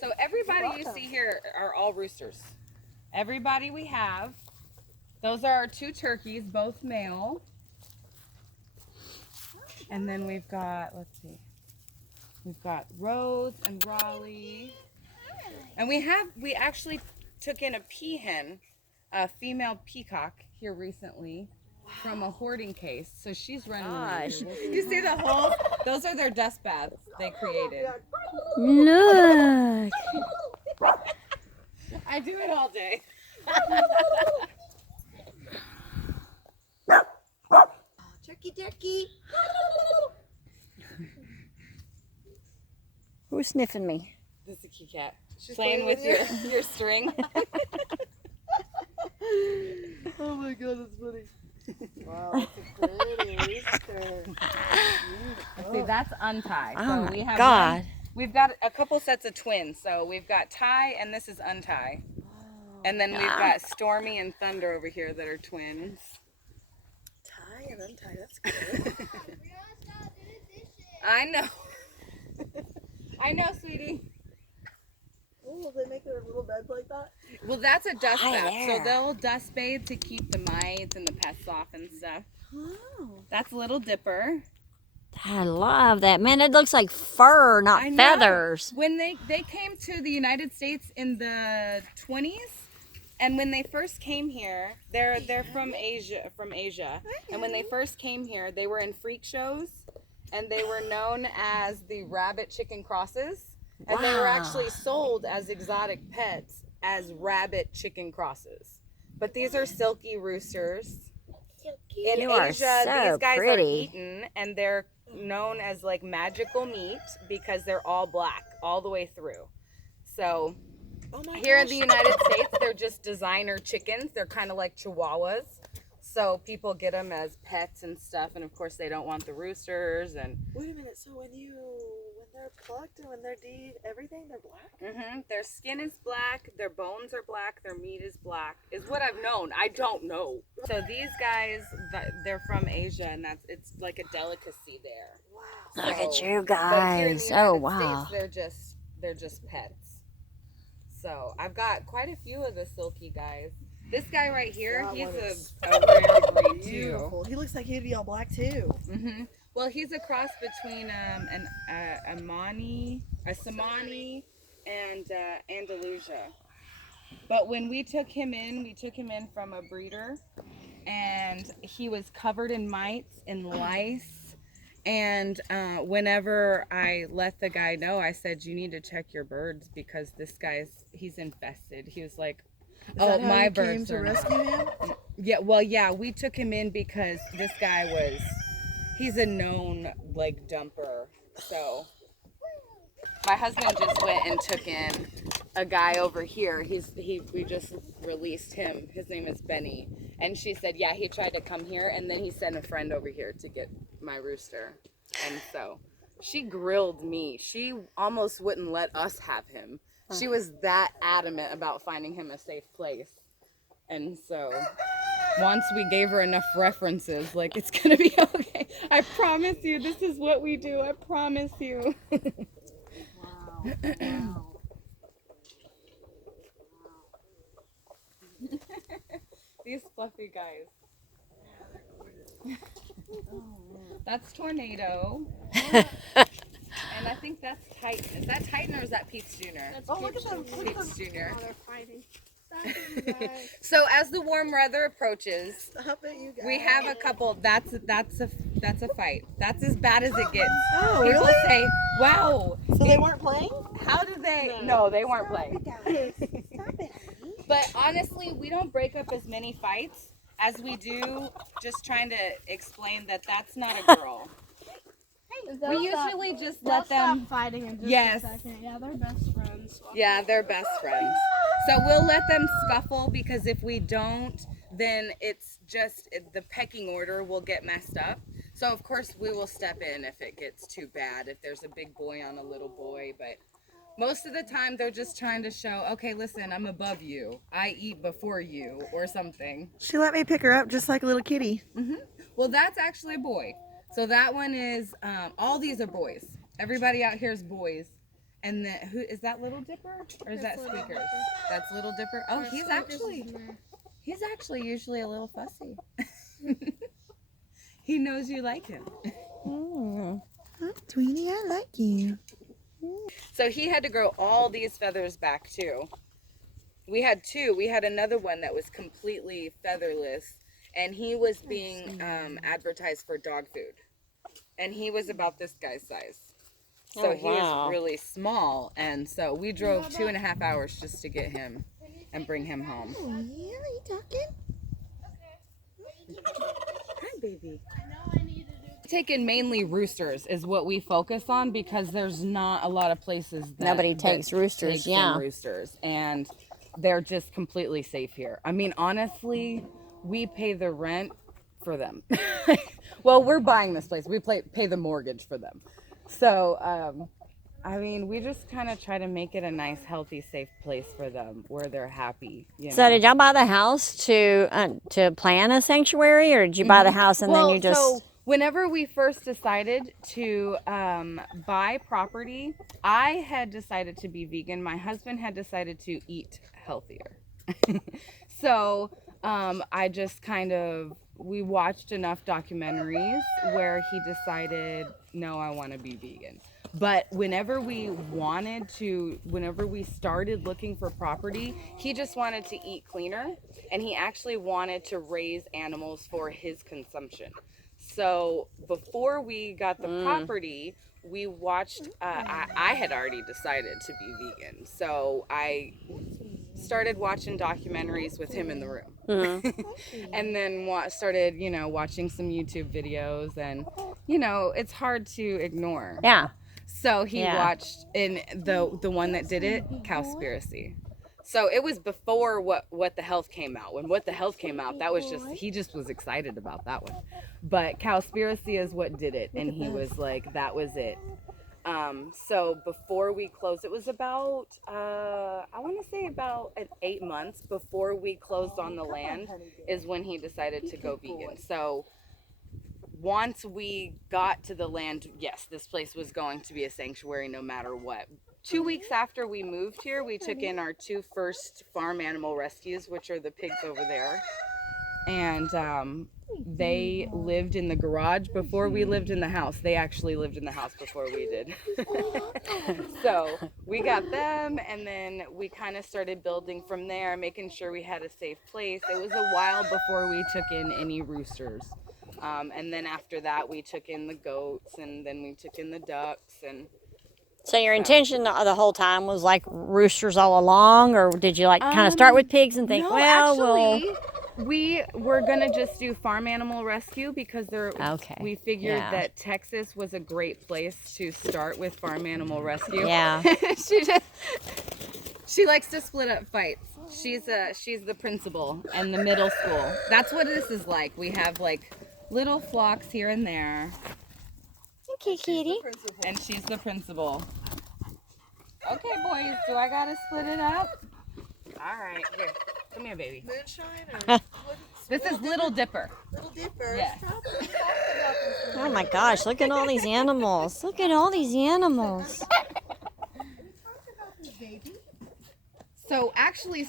So everybody you see here are all roosters. Everybody we have. Those are our 2 turkeys, both male. And then we've got, let's see, we've got Rose and Raleigh. And we actually took in a peahen, a female peacock here recently from a hoarding case. So she's running around here. You see the holes? Those are their dust baths they created. Look. I do it all day. Turkey. Who's sniffing me? This is a kitty cat. She's playing with your string. Oh my god, that's funny. Wow, that's a pretty rooster. See, that's untie. Oh So my we have God. We've got a couple sets of twins. So we've got Ty and this is untie. And then we've got Stormy and Thunder over here that are twins. Tie and untie, that's good. I know. I know, sweetie. Oh, they make their little beds like that? Well, that's a dust Hi bath. there. So they'll dust bathe to keep the mites and the pests off and stuff. Wow. That's Little Dipper. I love that. Man, it looks like fur, not I know. feathers. When they came to the United States in the 20s, and when they first came here, they're from Asia. And when they first came here, they were in freak shows, and they were known as the rabbit chicken crosses. And they were actually sold as exotic pets as rabbit chicken crosses. But these are silky roosters. In You are Asia, so these guys pretty. are eaten, and they're known as like magical meat because they're all black all the way through. So here in the United States, they're just designer chickens. They're kind of like Chihuahuas. So people get them as pets and stuff, and of course they don't want the roosters. And Wait a minute, so when they're plucked and when they're everything, they're black? their skin is black, their bones are black, their meat is black, is what I've known. I don't know. So these guys, they're from Asia, and it's like a delicacy there. Wow. Look at So- you but here in the guys. United Oh, wow. States, they're just pets. So I've got quite a few of the silky guys. This guy right here, That he's one is a rare breed too. Beautiful. He looks like he'd be all black too. Well, he's a cross between a Samani, and Andalusia. But when we took him in from a breeder, and he was covered in mites and lice. And whenever I let the guy know, I said, you need to check your birds because he's infested. He was like, oh, my birds came to rescue him? Yeah, we took him in because this guy he's a known like dumper. So my husband just went and took in a guy over here. We just released him. His name is Benny. And she said, yeah, he tried to come here and then he sent a friend over here to get my rooster. And so she grilled me. She almost wouldn't let us have him. She was that adamant about finding him a safe place. And so once we gave her enough references, like, it's gonna be okay. I promise you, this is what we do. I promise you. Wow. These fluffy guys. That's Tornado. And I think that's Titan. Is that Titan or is that Pete's Jr.? Oh, look at them. Pete's Jr. Oh, they're fighting. Stop it, you guys. So as the warm weather approaches, Stop it, you guys. we have a couple. That's a fight. That's as bad as it gets. Oh, People really? say, "Wow, So they weren't playing? how did they?" No, they weren't playing. Guys, stop it. But honestly, we don't break up as many fights as we do just trying to explain that that's not a girl. We usually just They'll let them. stop fighting in just Yes. a second. Yeah, they're best friends. Yeah, they're best friends. So we'll let them scuffle because if we don't, then it's just the pecking order will get messed up. So of course we will step in if it gets too bad, if there's a big boy on a little boy. But most of the time they're just trying to show, okay, listen, I'm above you. I eat before you or something. She let me pick her up just like a little kitty. Well, that's actually a boy. So that one is, all these are boys. Everybody out here is boys. And then who is that, Little Dipper, or is that That's Little Squeakers? Dipper. That's Little Dipper. Oh, he's actually usually a little fussy. He knows you like him. Mm. Hi, Tweety, I like you. So he had to grow all these feathers back too. We had two. We had another one that was completely featherless, and he was being advertised for dog food. And he was about this guy's size. So Oh, he wow. was really small, and so we drove 2.5 hours just to get him and bring him home. Oh, yeah, you talking? Hi, baby. Taking mainly roosters is what we focus on, because there's not a lot of places that Nobody takes that roosters, takes in yeah. roosters, and they're just completely safe here. I mean, honestly, we pay the rent for them. Well, we're buying this place. We pay the mortgage for them. So, I mean, we just kind of try to make it a nice, healthy, safe place for them where they're happy. You know? So did y'all buy the house to plan a sanctuary, or did you buy the house and then you just? So whenever we first decided to buy property, I had decided to be vegan. My husband had decided to eat healthier. So I just we watched enough documentaries where he decided, no, I want to be vegan. But whenever we started looking for property, he just wanted to eat cleaner, and he actually wanted to raise animals for his consumption. So before we got the property, we watched, I had already decided to be vegan. So I started watching documentaries with him in the room. And then started, watching some YouTube videos, and, it's hard to ignore. Yeah. So he watched, in the one that did it, Cowspiracy. So it was before what the Health came out. When What the Health came out, that was he just was excited about that one. But Cowspiracy is what did it, and he was like, that was it. So before we closed, it was about, I want to say about 8 months before we closed on the land is when he decided to go vegan. So once we got to the land, yes, this place was going to be a sanctuary no matter what. 2 weeks after we moved here, we took in our 2 first farm animal rescues, which are the pigs over there. And they lived in the garage before we lived in the house. They actually lived in the house before we did. So we got them, and then we kind of started building from there, making sure we had a safe place. It was a while before we took in any roosters. And then after that, we took in the goats, and then we took in the ducks. And So your intention the whole time was like roosters all along, or did you kind of start with pigs and think, no, well, actually, we were gonna just do farm animal rescue because we figured that Texas was a great place to start with farm animal rescue. Yeah. She likes to split up fights. She's the principal and the middle school. That's what this is like. We have like little flocks here and there. Okay, kitty. And she's the principal. Okay, boys, do I gotta split it up? All right, here, come here, baby. Moonshine or This is Little Dipper. Little Dipper? Yeah. Oh my gosh, look at all these animals. Look at all these animals. So actually,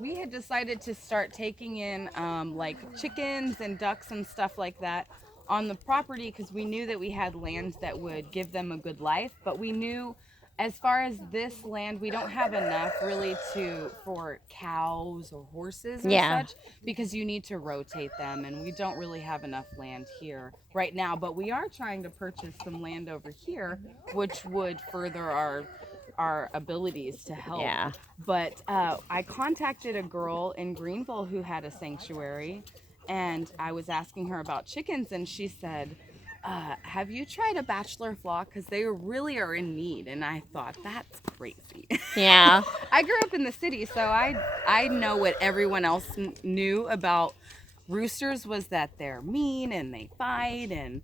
we had decided to start taking in like chickens and ducks and stuff like that on the property because we knew that we had land that would give them a good life. But we knew, as far as this land, we don't have enough really for cows or horses or such, because you need to rotate them, and we don't really have enough land here right now. But we are trying to purchase some land over here, which would further our abilities to help. Yeah. But I contacted a girl in Greenville who had a sanctuary, and I was asking her about chickens, and she said, have you tried a bachelor flock? Because they really are in need. And I thought, that's crazy. Yeah. I grew up in the city, so I know what everyone else knew about roosters was that they're mean and they fight, and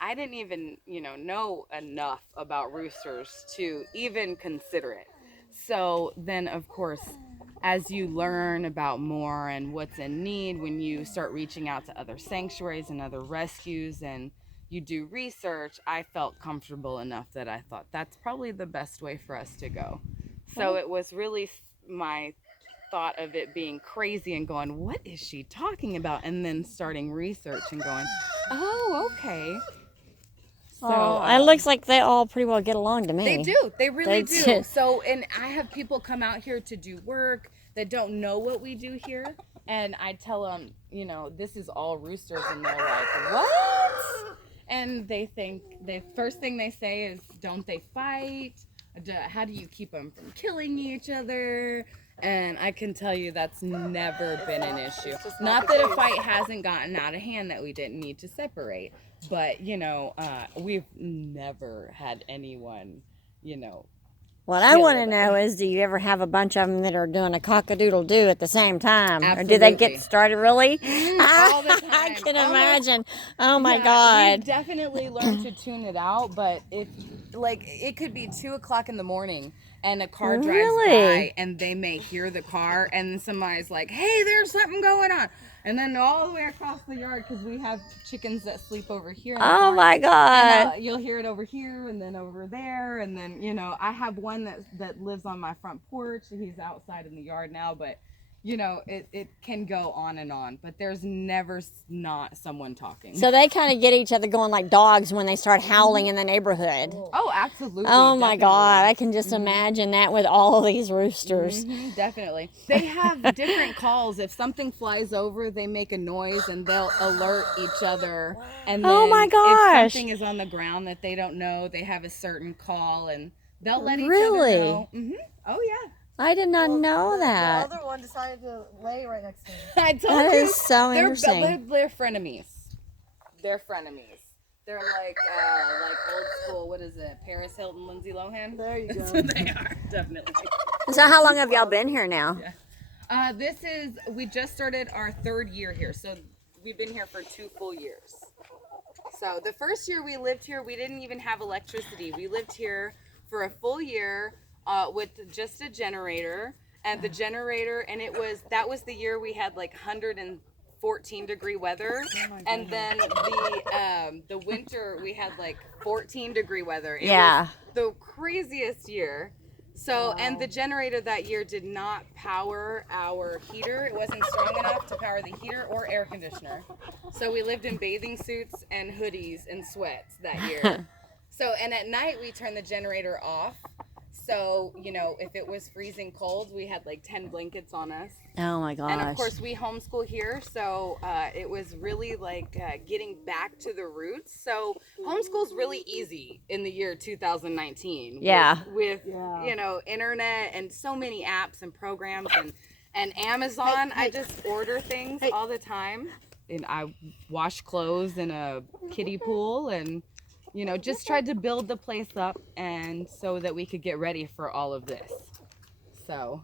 I didn't even know enough about roosters to even consider it. So then, of course, as you learn about more and what's in need, when you start reaching out to other sanctuaries and other rescues and you do research, I felt comfortable enough that I thought that's probably the best way for us to go. So it was really my thought of it being crazy and going, what is she talking about? And then starting research and going, oh, okay. So it looks like they all pretty well get along to me. they do. They really They do. do. So, and I have people come out here to do work that don't know what we do here. And I tell them, you know, this is all roosters. And they're like, what? And they think, the first thing they say is, don't they fight? How do you keep them from killing each other? And I can tell you that's never been an issue. Not that a fight hasn't gotten out of hand that we didn't need to separate. But, you know, we've never had anyone, you know. What I want to know is, do you ever have a bunch of them that are doing a cock-a-doodle-doo at the same time? Absolutely. Or do they get started really? All the time. I can Almost. imagine. Oh my Yeah, God. We've definitely learned to tune it out, but if, like, it could be 2 o'clock in the morning and a car drives Really? by and they may hear the car and somebody's like, hey, there's something going on. And then all the way across the yard, because we have chickens that sleep over here. In the Oh barn. my God. And, you'll hear it over here and then over there. And then, you know, I have one that lives on my front porch. He's outside in the yard now, but, you know, it can go on and on. But there's never not someone talking. So they kind of get each other going like dogs when they start howling in the neighborhood. Oh, absolutely. Oh my definitely. God. I can just imagine that with all of these roosters. Definitely. They have different calls. If something flies over, they make a noise and they'll alert each other. And then Oh my gosh. if something is on the ground that they don't know, they have a certain call and they'll let each Really? other know. Oh, yeah. I did not know The that. other one decided to lay right next to me. I told That you. is so interesting. They're frenemies. They're frenemies. They're like old school, what is it? Paris Hilton, Lindsay Lohan? There you That's go. what they are, definitely. So how long have y'all been here now? We just started our 3rd year here. So we've been here for 2 full years. So the first year we lived here, we didn't even have electricity. We lived here for a full year with just a generator. And the generator, and that was the year we had like 114-degree weather. And then the winter we had like 14-degree weather. It was the craziest year. So, and the generator that year did not power our heater. It wasn't strong enough to power the heater or air conditioner. So we lived in bathing suits and hoodies and sweats that year. So, and at night we turned the generator off. So, you know, if it was freezing cold, we had like 10 blankets on us. Oh my gosh. And of course we homeschool here, so it was really like getting back to the roots. So homeschool's really easy in the year 2019. Yeah. With you know, internet and so many apps and programs and Amazon. I just order things all the time. And I wash clothes in a kiddie pool and, you know, just tried to build the place up and so that we could get ready for all of this. So